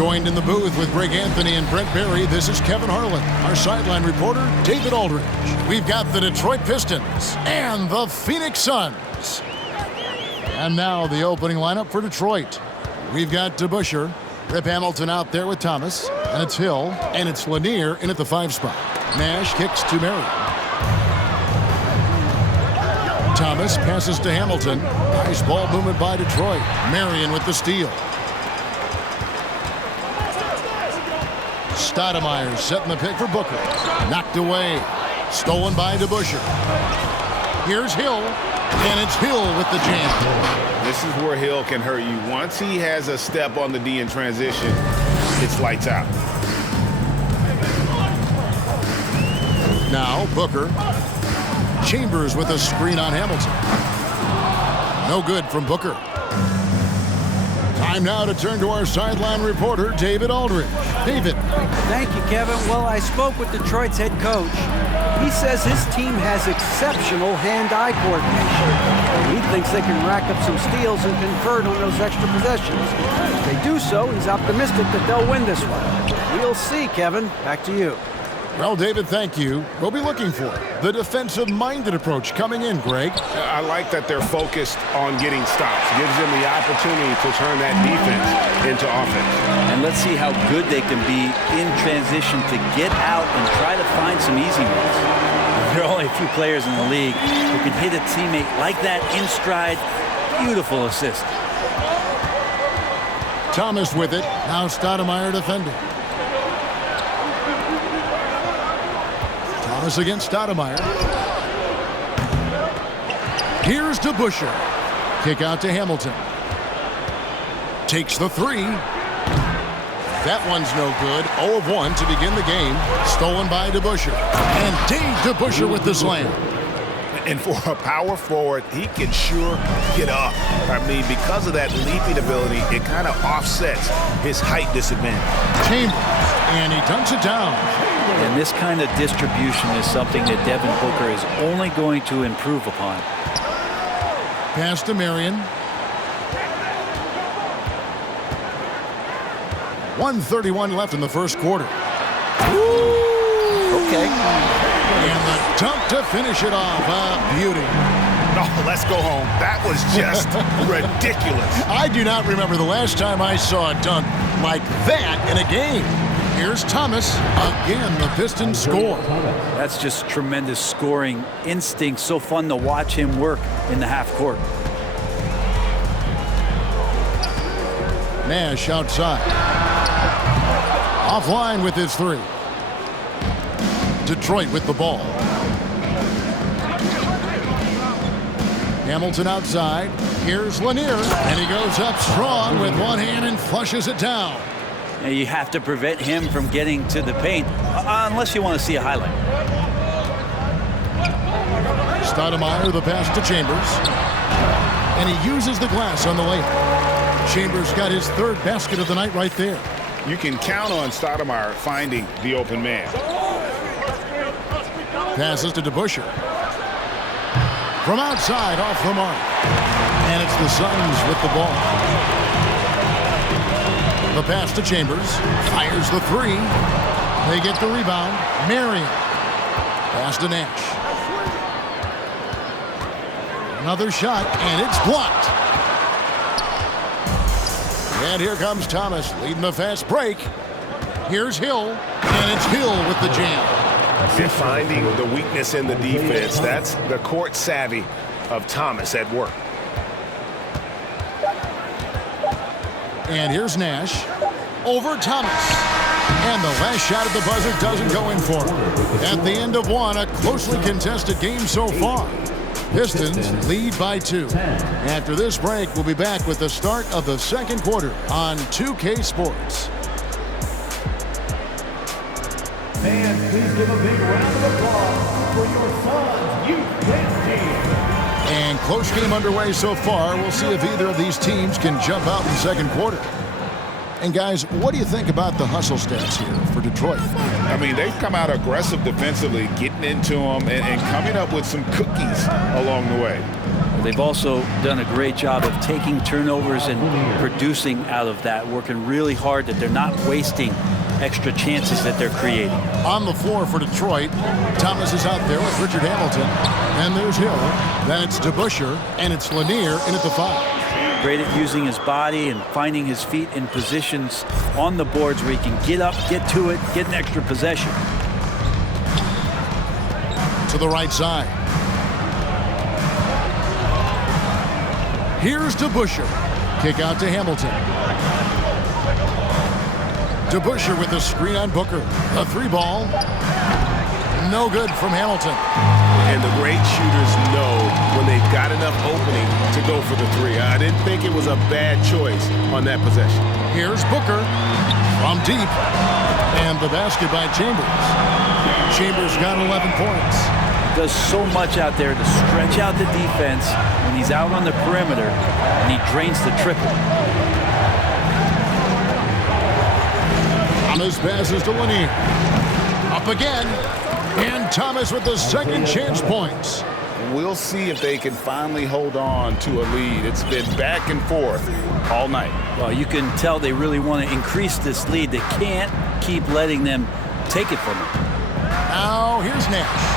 Joined in the booth with Greg Anthony and Brent Berry, this is Kevin Harlan. Our sideline reporter, David Aldridge. We've got the Detroit Pistons and the Phoenix Suns. And now the opening lineup for Detroit. We've got DeBusschere, Rip Hamilton out there with Thomas, and it's Hill, and it's Lanier in at the 5 spot. Nash kicks to Marion. Thomas passes to Hamilton. Nice ball movement by Detroit. Marion with the steal. Stoudemire setting the pick for Booker. Knocked away. Stolen by DeBusschere. Here's Hill, and it's Hill with the jam. This is where Hill can hurt you. Once he has a step on the D in transition, it's lights out. Now Booker. Chambers with a screen on Hamilton. No good from Booker. Time now to turn to our sideline reporter, David Aldridge. David. Thank you, Kevin. Well, I spoke with Detroit's head coach. He says his team has exceptional hand-eye coordination. He thinks they can rack up some steals and convert on those extra possessions. If they do so, he's optimistic that they'll win this one. We'll see, Kevin. Back to you. Well, David, thank you. We'll be looking for the defensive-minded approach coming in, Greg. I like that they're focused on getting stops. Gives them the opportunity to turn that defense into offense. And let's see how good they can be in transition to get out and try to find some easy ones. There are only a few players in the league who can hit a teammate like that in stride. Beautiful assist. Thomas with it. Now Stoudemire defending. Thomas against Stoudemire. Here's DeBusschere. Kick out to Hamilton. Takes the 3. That one's no good. 0 of 1 to begin the game. Stolen by DeBusschere. And Dave DeBusschere with the slam. And for a power forward, he can sure get up. I mean, because of that leaping ability, it kind of offsets his height disadvantage. Chambers. And he dunks it down. And this kind of distribution is something that Devin Booker is only going to improve upon. Pass to Marion. 1:31 left in the first quarter. Okay. And the dunk to finish it off. Beauty. Oh, let's go home. That was just ridiculous. I do not remember the last time I saw a dunk like that in a game. Here's Thomas. Again, the Pistons score. That's just tremendous scoring instinct. So fun to watch him work in the half court. Nash outside. Offline with his 3. Detroit with the ball. Hamilton outside. Here's Lanier. And he goes up strong with one hand and flushes it down. Now you have to prevent him from getting to the paint, unless you want to see a highlight. Stoudemire, the pass to Chambers. And he uses the glass on the layup. Chambers got his 3rd basket of the night right there. You can count on Stoudemire finding the open man. Passes to DeBusschere. From outside, off the mark. And it's the Suns with the ball. The pass to Chambers. Fires the 3. They get the rebound. Marion. Pass to Nash. Another shot, and it's blocked. And here comes Thomas leading the fast break. Here's Hill, and it's Hill with the jam. And finding the weakness in the defense, that's the court savvy of Thomas at work. And here's Nash over Thomas. And the last shot at the buzzer doesn't go in for him. At the end of one, a closely contested game so far. Pistons lead by 2. After this break, we'll be back with the start of the second quarter on 2K Sports. Fans, please give a big round of applause for your Suns Youth Dance Team. And close game underway so far. We'll see if either of these teams can jump out in the second quarter. And guys, what do you think about the hustle stats here for Detroit? I mean, they've come out aggressive defensively, getting into them and coming up with some cookies along the way. But they've also done a great job of taking turnovers and producing out of that, working really hard that they're not wasting extra chances that they're creating. On the floor for Detroit, Thomas is out there with Richard Hamilton. And there's Hill. Then it's DeBusschere, and it's Lanier in at the 5. Great at using his body and finding his feet in positions on the boards where he can get up, get to it, get an extra possession. To the right side. Here's DeBusschere. Kick out to Hamilton. DeBusschere with the screen on Booker. A 3-ball. No good from Hamilton. And the great shooters know when they've got enough opening to go for the 3. I didn't think it was a bad choice on that possession. Here's Booker from deep. And the basket by Chambers. Chambers got 11 points. Does so much out there to stretch out the defense when he's out on the perimeter, and he drains the triple. Thomas passes to Lanier. Up again. And Thomas with the second chance points. We'll see if they can finally hold on to a lead. It's been back and forth all night. Well, you can tell they really want to increase this lead. They can't keep letting them take it from them. Now here's Nash.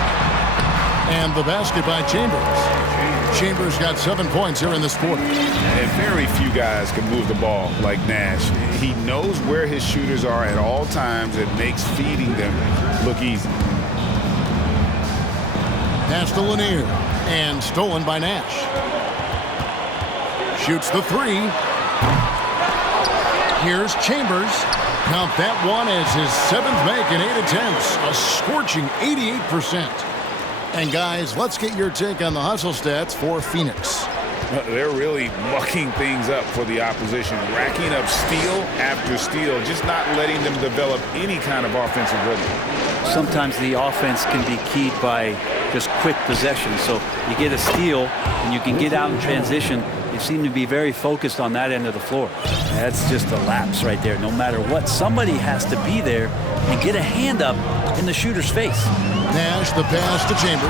And the basket by Chambers. Chambers got 7 points here in this quarter. And very few guys can move the ball like Nash. He knows where his shooters are at all times and makes feeding them look easy. Pass to Lanier. And stolen by Nash. Shoots the 3. Here's Chambers. Count that one as his 7th make in 8 attempts. A scorching 88%. And guys, let's get your take on the hustle stats for Phoenix. They're really mucking things up for the opposition, racking up steal after steal, just not letting them develop any kind of offensive rhythm. Sometimes the offense can be keyed by just quick possession. So you get a steal and you can get out in transition. They seem to be very focused on that end of the floor. That's just a lapse right there. No matter what, somebody has to be there and get a hand up in the shooter's face. Nash, the pass to Chambers.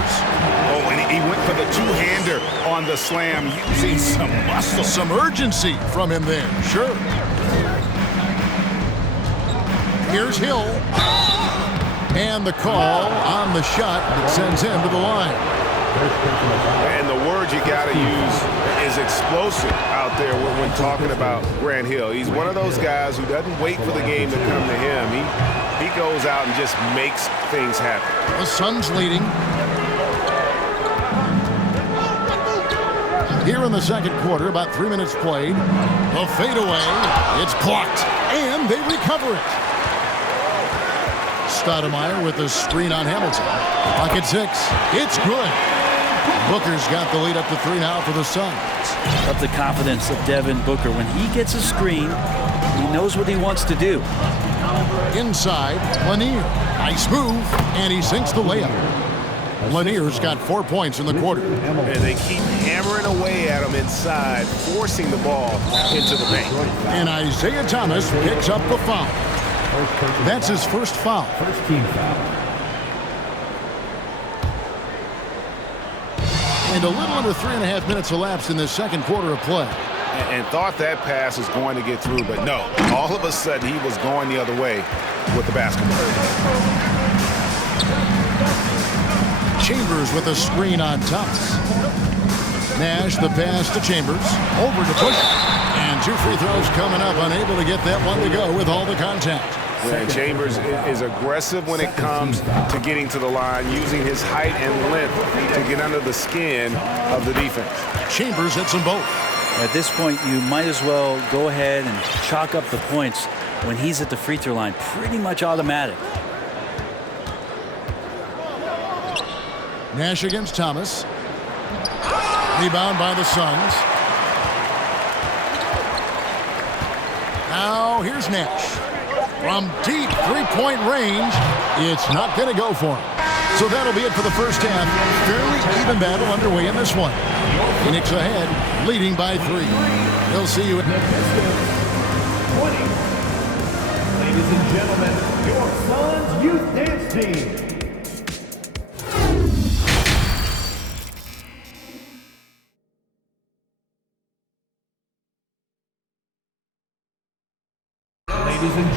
Oh, and he went for the two-hander on the slam, using some muscle. Some urgency from him there, sure. Here's Hill. And the call on the shot that sends him to the line. And the word you got to use is explosive out there when talking about Grant Hill. He's one of those guys who doesn't wait for the game to come to him. He goes out and just makes things happen. The Suns leading. Here in the second quarter, about 3 minutes played. The fadeaway. It's blocked. And they recover it. Stoudemire with the screen on Hamilton. Pocket 6. It's good. Booker's got the lead up to 3 now for the Suns. Love the confidence of Devin Booker. When he gets a screen, he knows what he wants to do. Inside, Lanier. Nice move, and he sinks the layup. Lanier's got 4 points in the quarter. And they keep hammering away at him inside, forcing the ball into the paint. And Isaiah Thomas picks up the foul. That's his first foul. First team foul. And a little under 3.5 minutes elapsed in this second quarter of play. And thought that pass was going to get through, but no. All of a sudden, he was going the other way with the basketball. Chambers with a screen on Thomas. Nash, the pass to Chambers. Over to Bush. And 2 free throws coming up, unable to get that one to go with all the contact. And Chambers is aggressive when it comes to getting to the line, using his height and length to get under the skin of the defense. Chambers hits them both. At this point, you might as well go ahead and chalk up the points when he's at the free throw line. Pretty much automatic. Nash against Thomas. Rebound by the Suns. Now here's Nash. From deep three-point range, it's not going to go for him. So that'll be it for the first half. Fairly even battle underway in this one. Phoenix ahead, leading by 3. We'll see you at 20. Ladies and gentlemen, your Suns Youth Dance Team.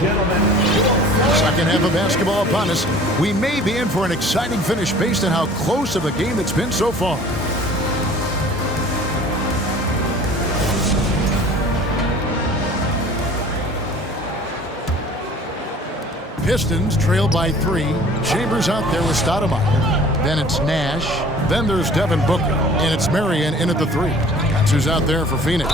gentlemen, Second half of basketball upon us. We may be in for an exciting finish based on how close of a game it's been so far. Pistons trail by 3. Chambers out there with Stoudemire. Then it's Nash. Then there's Devin Booker. And it's Marion in at the 3. That's who's out there for Phoenix.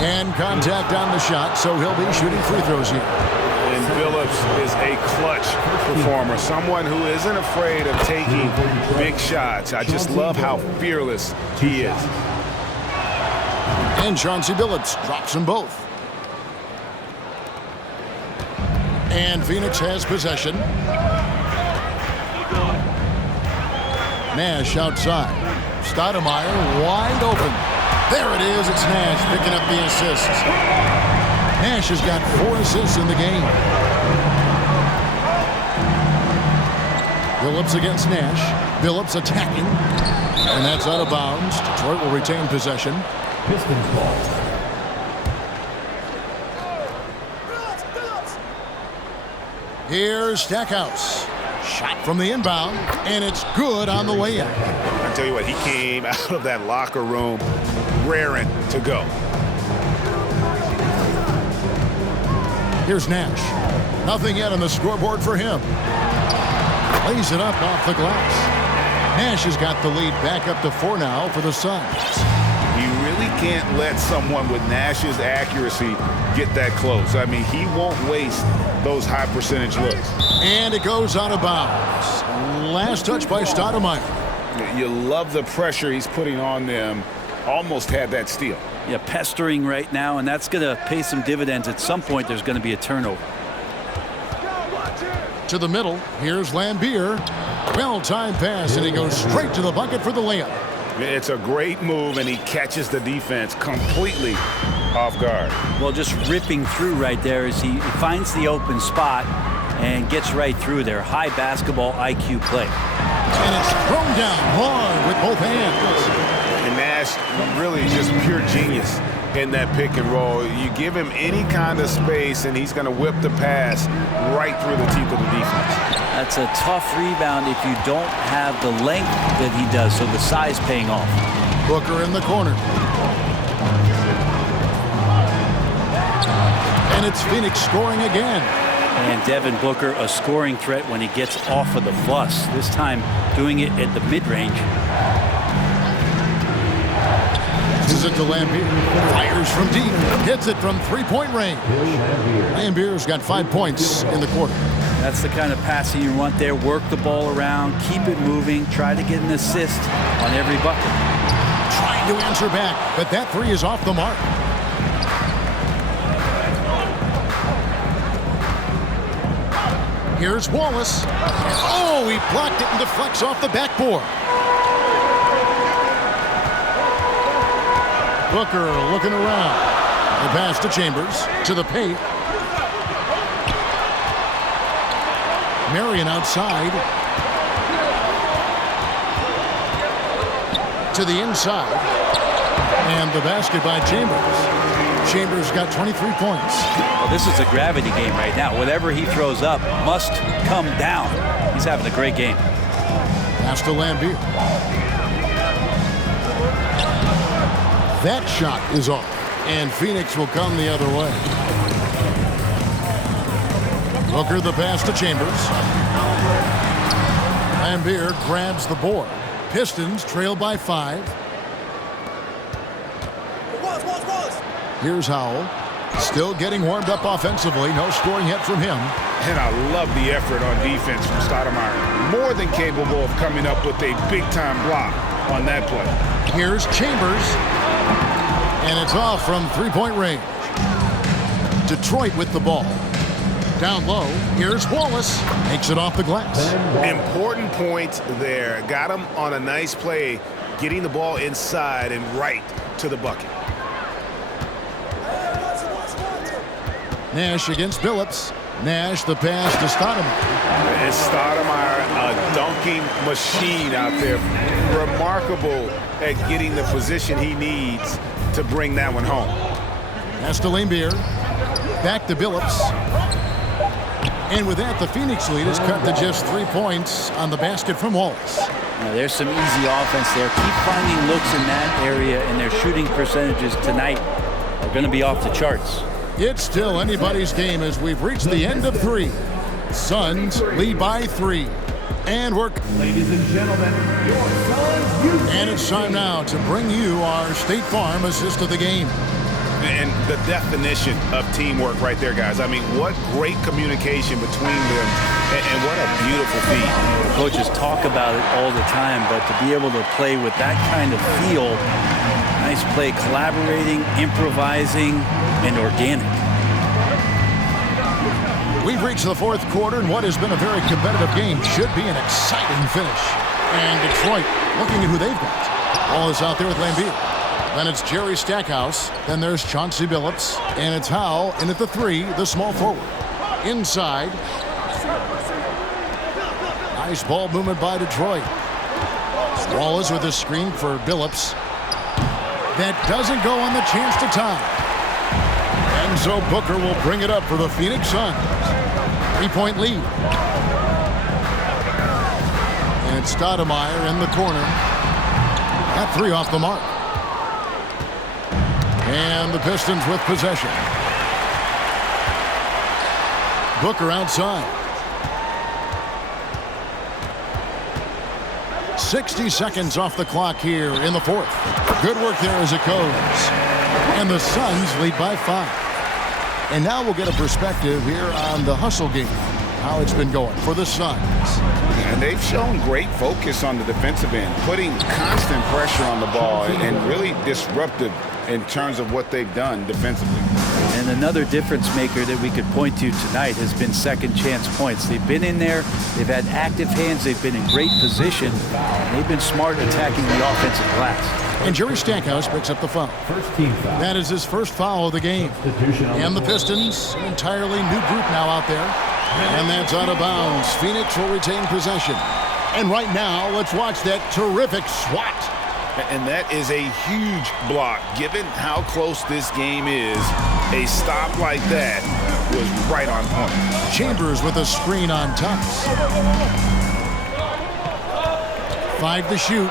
And contact on the shot, so he'll be shooting free throws here. And Billups is a clutch performer, someone who isn't afraid of taking big shots. I just love how fearless he is. And Chauncey Billups drops them both. And Phoenix has possession. Nash outside. Stoudemire wide open. There it is. It's Nash picking up the assist. Nash has got 4 assists in the game. Billups against Nash. Billups attacking. And that's out of bounds. Detroit will retain possession. Pistons ball. Here's Stackhouse. Shot from the inbound, and it's good on the way in. I tell you what, he came out of that locker room raring to go. Here's Nash. Nothing yet on the scoreboard for him. Lays it up off the glass. Nash has got the lead back up to 4 now for the Suns. You really can't let someone with Nash's accuracy get that close. I mean, he won't waste those high percentage looks. And it goes out of bounds. Last touch by Stoudemire. You love the pressure he's putting on them. Almost had that steal. Yeah, pestering right now, and that's going to pay some dividends. At some point, there's going to be a turnover. To the middle. Here's Lambier. Well-timed pass, and he goes straight to the bucket for the layup. It's a great move, and he catches the defense completely off guard. Well, just ripping through right there as he finds the open spot and gets right through there. High basketball IQ play. And it's thrown down hard with both hands. And Nash really just pure genius in that pick and roll. You give him any kind of space, and he's going to whip the pass right through the teeth of the defense. That's a tough rebound if you don't have the length that he does, so the size paying off. Booker in the corner. And it's Phoenix scoring again. And Devin Booker, a scoring threat when he gets off of the bus. This time doing it at the mid-range. Passes it to Lambier. Fires from deep. Hits it from three-point range. Lambier's got 5 points in the quarter. That's the kind of passing you want there. Work the ball around, keep it moving, try to get an assist on every bucket. Trying to answer back, but that 3 is off the mark. Here's Wallace. Oh, he blocked it and deflects off the backboard. Booker looking around. The pass to Chambers, to the paint. Marion outside. To the inside. And the basket by Chambers. Chambers got 23 points. Well, this is a gravity game right now. Whatever he throws up must come down. He's having a great game. Pass to Lambier. That shot is off. And Phoenix will come the other way. Booker the pass to Chambers. Lambier grabs the board. Pistons trail by 5. Here's Howell. Still getting warmed up offensively. No scoring yet from him. And I love the effort on defense from Stoudemire. More than capable of coming up with a big-time block on that play. Here's Chambers. And it's off from three-point range. Detroit with the ball. Down low. Here's Wallace. Makes it off the glass. Important point there. Got him on a nice play, getting the ball inside and right to the bucket. Nash against Billups. Nash the pass to Stoudemire. And Stoudemire, a dunking machine out there. Remarkable at getting the position he needs to bring that one home. Pass to Lambier. Back to Billups. And with that, the Phoenix lead is cut to just 3 points on the basket from Wallace. Now, there's some easy offense there. Keep finding looks in that area, and their shooting percentages tonight are going to be off the charts. It's still anybody's game as we've reached the end of 3. Suns lead by 3. And work. Ladies and gentlemen, your Suns youth. And it's time now to bring you our State Farm assist of the game. And the definition of teamwork right there, guys. I mean, what great communication between them, and what a beautiful feat. Coaches talk about it all the time, but to be able to play with that kind of feel, nice play, collaborating, improvising, and organic. We've reached the 4th quarter, and what has been a very competitive game should be an exciting finish. And Detroit looking at who they've got. Ball is out there with Lambeer. Then it's Jerry Stackhouse. Then there's Chauncey Billups. And it's Howell in at the 3, the small forward. Inside. Nice ball movement by Detroit. Wallace with a screen for Billups. That doesn't go on the chance to tie. And so Booker will bring it up for the Phoenix Suns. 3-point lead. And it's Stoudemire in the corner. That 3 off the mark. And the Pistons with possession. Booker outside. 60 seconds off the clock here in the 4th. Good work there as it goes. And the Suns lead by 5. And now we'll get a perspective here on the hustle game, how it's been going for the Suns. And they've shown great focus on the defensive end, putting constant pressure on the ball and really disruptive in terms of what they've done defensively. And another difference maker that we could point to tonight has been second chance points. They've been in there, they've had active hands, they've been in great position, and they've been smart attacking the offensive glass. And Jerry Stackhouse picks up the foul. First team foul. That is his first foul of the game. And the Pistons, an entirely new group now out there. And that's out of bounds. Phoenix will retain possession. And right now, let's watch that terrific swat. And that is a huge block. Given how close this game is, a stop like that was right on point. Chambers with a screen on top. 5 to shoot.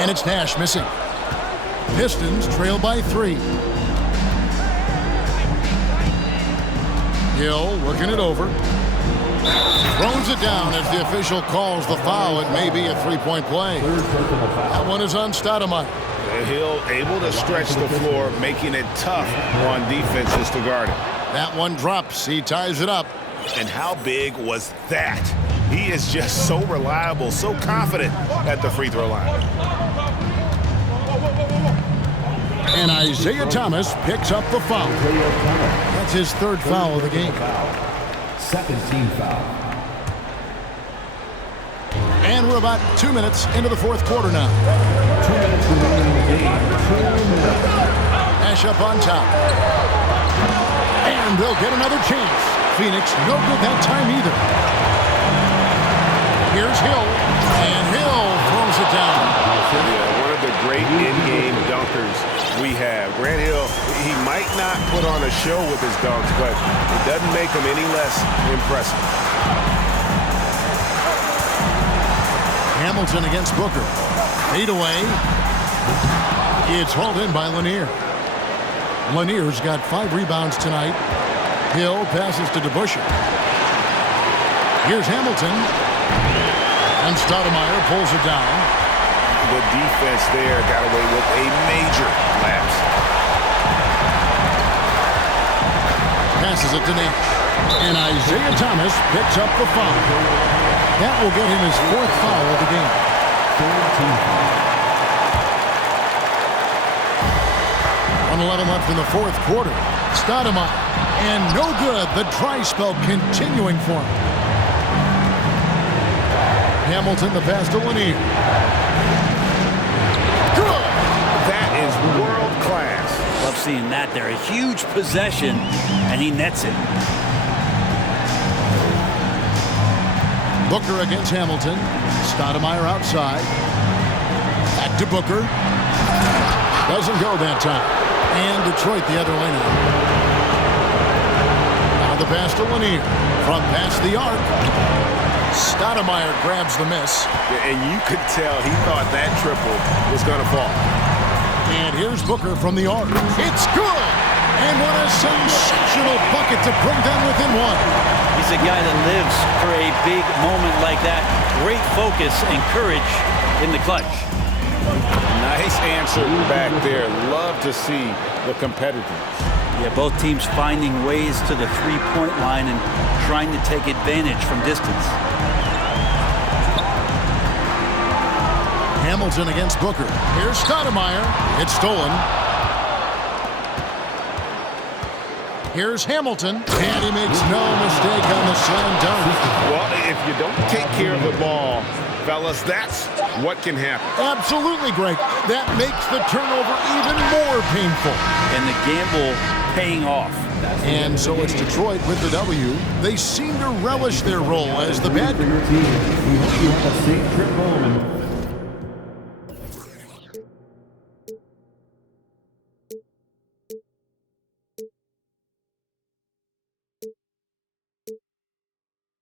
And it's Nash missing. Pistons trail by 3. Hill working it over. Throws it down as the official calls the foul. It may be a 3-point play. That one is on Stoudemire. Hill able to stretch the floor, making it tough on defenses to guard it. That one drops. He ties it up. And how big was that? He is just so reliable, so confident at the free throw line. And Isaiah Thomas picks up the foul. That's his 3rd foul of the game. Second team foul. And we're about 2 minutes into the 4th quarter now. 2 minutes remaining in the game. 2 minutes. Nash up on top. And they'll get another chance. Phoenix no good that time either. Here's Hill. And Hill throws it down. Yeah, one of the great in-game dunkers we have. Grant Hill, he might not put on a show with his dunks, but it doesn't make him any less impressive. Hamilton against Booker. 8 away. It's hauled in by Lanier. Lanier's got 5 rebounds tonight. Hill passes to DeBusschere. Here's Hamilton. And Stoudemire pulls it down. The defense there got away with a major lapse. Passes it to Nash. And Isaiah Thomas picks up the foul. That will get him his 4th foul of the game. 1:11 left in the 4th quarter. Stoudemire. And no good. The dry spell continuing for him. Hamilton, the pass to Lanier. Good! That is world class. Love seeing that there. A huge possession, and he nets it. Booker against Hamilton. Stoudemire outside. Back to Booker. Doesn't go that time. And Detroit the other way now. Now the pass to Lanier. From past the arc. Stoudemire grabs the miss. And you could tell he thought that triple was going to fall. And here's Booker from the arc. It's good! And what a sensational bucket to bring them within one. He's a guy that lives for a big moment like that. Great focus and courage in the clutch. Nice answer back there. Love to see the competitiveness. Yeah, both teams finding ways to the three-point line and trying to take advantage from distance. Hamilton against Booker. Here's Stoudemire. It's stolen. Here's Hamilton. And he makes no mistake on the slam dunk. Well, if you don't take care of the ball, fellas, that's what can happen. Absolutely, Greg. That makes the turnover even more painful. And the gamble paying off. And so it's Detroit with the W. They seem to relish their role as the bad For your team, we hope you have a safe trip home.